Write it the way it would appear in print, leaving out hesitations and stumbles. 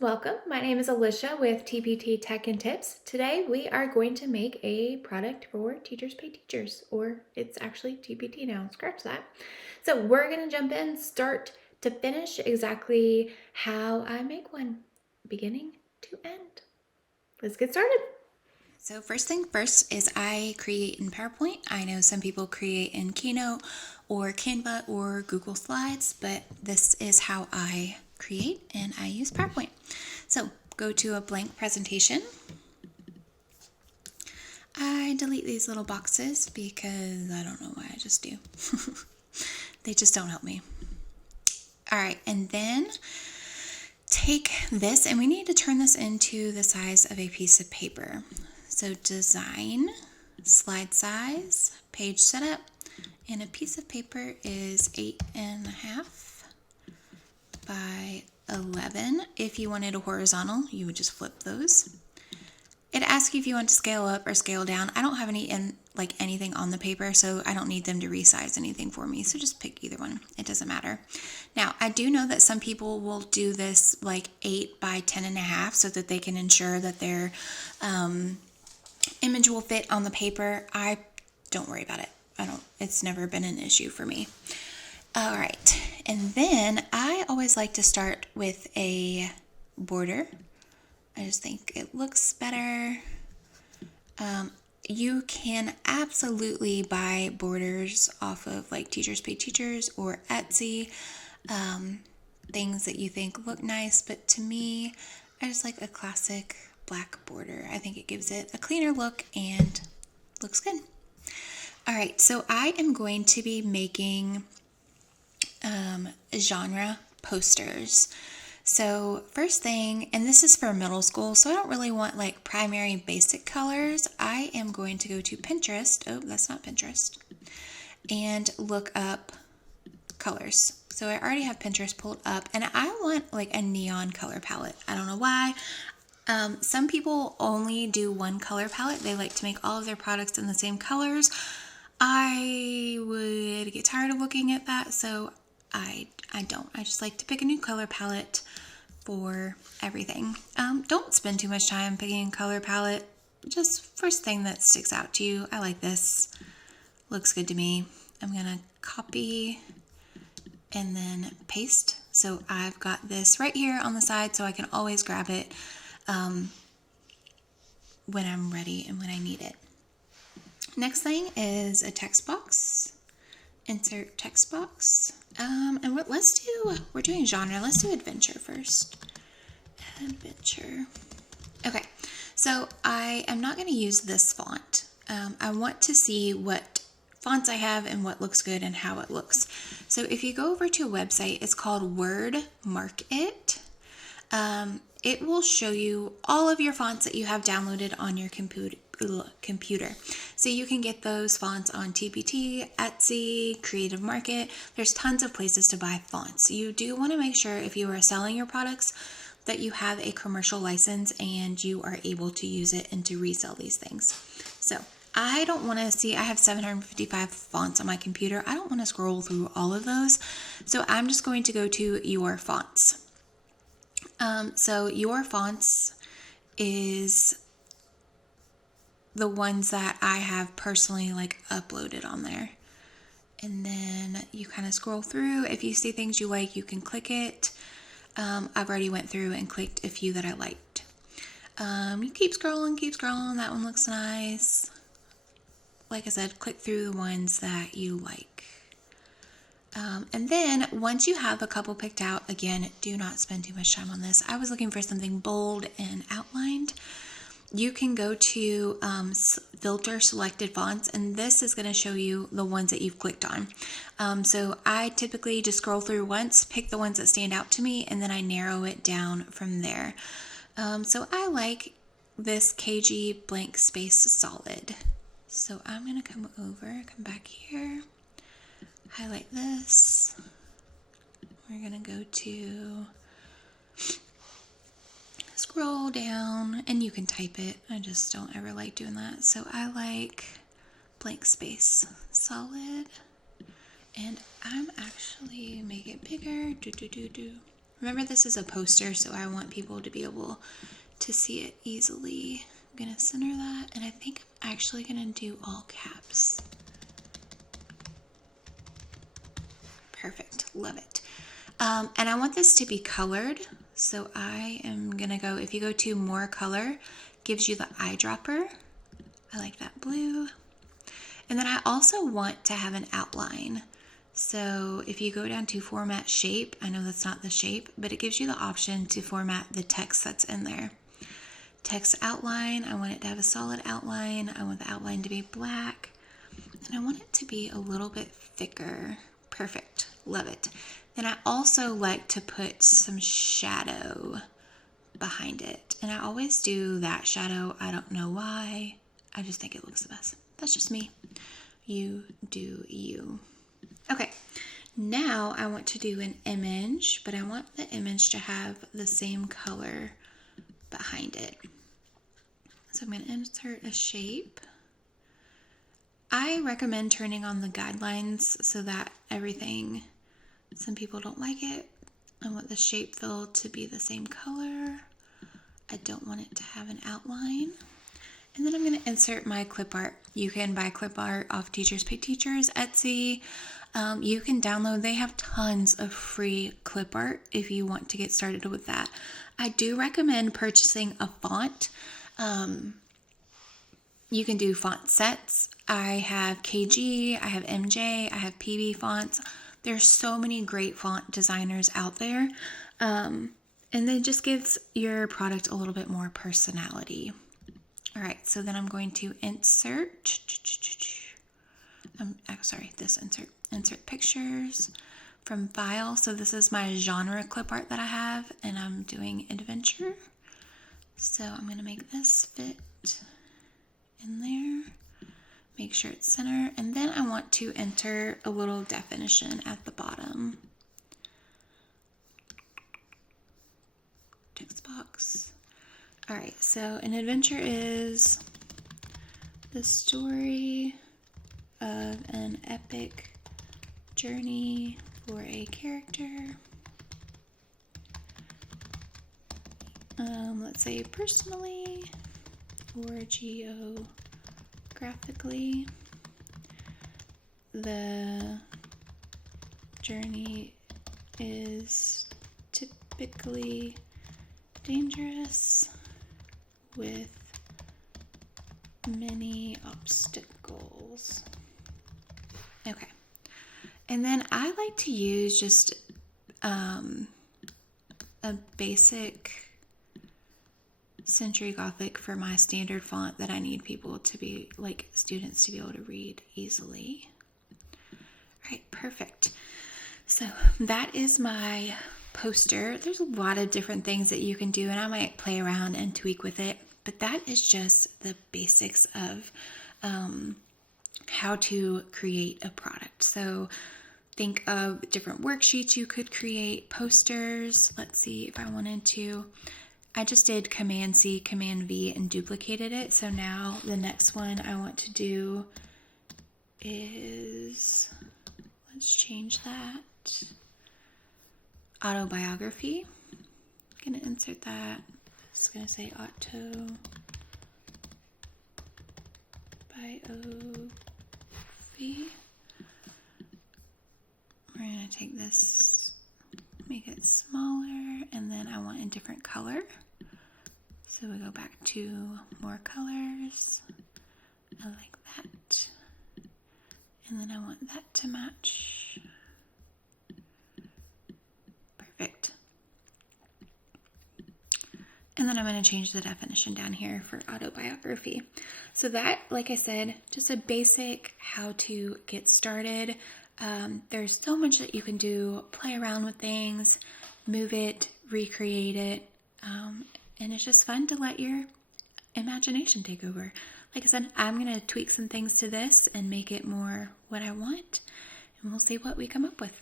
welcome. My name is Alicia with TPT Tech and Tips. Today we are going to make a product for Teachers Pay Teachers, or it's actually TPT now, scratch that. So we're going to jump in, start to finish, exactly how I make one, beginning to end. Let's get started. So first thing first is I create in PowerPoint. I know some people create in Keynote or Canva or Google Slides, but this is how I create and I use PowerPoint. So go to a blank presentation. I delete these little boxes because I don't know why I just do. They just don't help me. All right, and then take this and we need to turn this into the size of a piece of paper. So design, slide size, page setup, and a piece of paper is 8.5 by 11. If you wanted a horizontal, you would just flip those. It asks you if you want to scale up or scale down. I don't have anything on the paper, so I don't need them to resize anything for me. So just pick either one. It doesn't matter. Now, I do know that some people will do this like 8 by 10.5 so that they can ensure that their image will fit on the paper. I don't worry about it. It's never been an issue for me. All right. And then I always like to start with a border. I just think it looks better. You can absolutely buy borders off of like Teachers Pay Teachers or Etsy, things that you think look nice, but to me, I just like a classic black border. I think it gives it a cleaner look and looks good. All right, so I am going to be making genre posters. So first thing, and this is for middle school, so I don't really want like primary basic colors. I am going to go to Pinterest. Oh, that's not Pinterest. And look up colors. So I already have Pinterest pulled up and I want like a neon color palette. I don't know why. Some people only do one color palette. They like to make all of their products in the same colors. I would get tired of looking at that, so I don't. I just like to pick a new color palette for everything. Don't spend too much time picking a color palette. Just first thing that sticks out to you. I like this. Looks good to me. I'm gonna copy and then paste. So I've got this right here on the side so I can always grab it when I'm ready and when I need it. Next thing is a text box. Insert text box. We're doing genre. Let's do adventure first. Adventure. Okay, so I am not going to use this font. I want to see what fonts I have and what looks good and how it looks. So if you go over to a website, it's called Word Market. It will show you all of your fonts that you have downloaded on your computer. So you can get those fonts on TPT, Etsy, Creative Market. There's tons of places to buy fonts. You do want to make sure if you are selling your products that you have a commercial license and you are able to use it and to resell these things. So I don't want to see, I have 755 fonts on my computer. I don't want to scroll through all of those. So I'm just going to go to Your Fonts. So Your Fonts is the ones that I have personally like uploaded on there. And then you kind of scroll through. If you see things you like, you can click it. I've already went through and clicked a few that I liked. You keep scrolling. That one looks nice. Like I said, click through the ones that you like. And then once you have a couple picked out, again, do not spend too much time on this. I was looking for something bold and outlined. You can go to filter selected fonts, and this is going to show you the ones that you've clicked on. So I typically just scroll through once, pick the ones that stand out to me, and then I narrow it down from there. So I like this KG blank space solid. So I'm going to come back here, highlight this. We're going to go to scroll down, and you can type it. I just don't ever like doing that. So I like blank space solid, and I'm actually make it bigger. Remember, this is a poster, so I want people to be able to see it easily. I'm going to center that, and I think I'm actually going to do all caps. Perfect. Love it. And I want this to be colored, so I am going to go, if you go to more color, gives you the eyedropper. I like that blue. And then I also want to have an outline. So if you go down to format shape, I know that's not the shape, but it gives you the option to format the text that's in there. Text outline, I want it to have a solid outline. I want the outline to be black. And I want it to be a little bit thicker. Perfect. Love it. Then I also like to put some shadow behind it. And I always do that shadow. I don't know why. I just think it looks the best. That's just me. You do you. Okay. Now I want to do an image, but I want the image to have the same color behind it. So I'm going to insert a shape. I recommend turning on the guidelines so that everything, some people don't like it. I want the shape fill to be the same color. I don't want it to have an outline. And then I'm going to insert my clip art. You can buy clip art off Teachers Pay Teachers, Etsy. You can download, they have tons of free clip art if you want to get started with that. I do recommend purchasing a font. You can do font sets. I have KG, I have MJ, I have PB fonts. There's so many great font designers out there. And it just gives your product a little bit more personality. All right, so then I'm going to insert, insert pictures from file. So this is my genre clip art that I have, and I'm doing adventure. So I'm going to make this fit in there, make sure it's center, and then I want to enter a little definition at the bottom. Text box. All right, so an adventure is the story of an epic journey for a character. Let's say personally or geographically. The journey is typically dangerous with many obstacles. Okay. And then I like to use just a basic Century Gothic for my standard font that I need people to be, like students to be able to read easily. All right, perfect. So that is my poster. There's a lot of different things that you can do, and I might play around and tweak with it, but that is just the basics of how to create a product. So think of different worksheets you could create, posters. Let's see if I wanted to. I just did Command C, Command V, and duplicated it. So now the next one I want to do is, let's change that. Autobiography. I'm going to insert that. It's going to say autobiography. We're going to take this, make it smaller, and then I want a different color. So we go back to more colors. I like that. And then I want that to match. Perfect. And then I'm going to change the definition down here for autobiography. So that, like I said, just a basic how to get started. There's so much that you can do, play around with things, move it, recreate it, and it's just fun to let your imagination take over. Like I said, I'm going to tweak some things to this and make it more what I want, and we'll see what we come up with.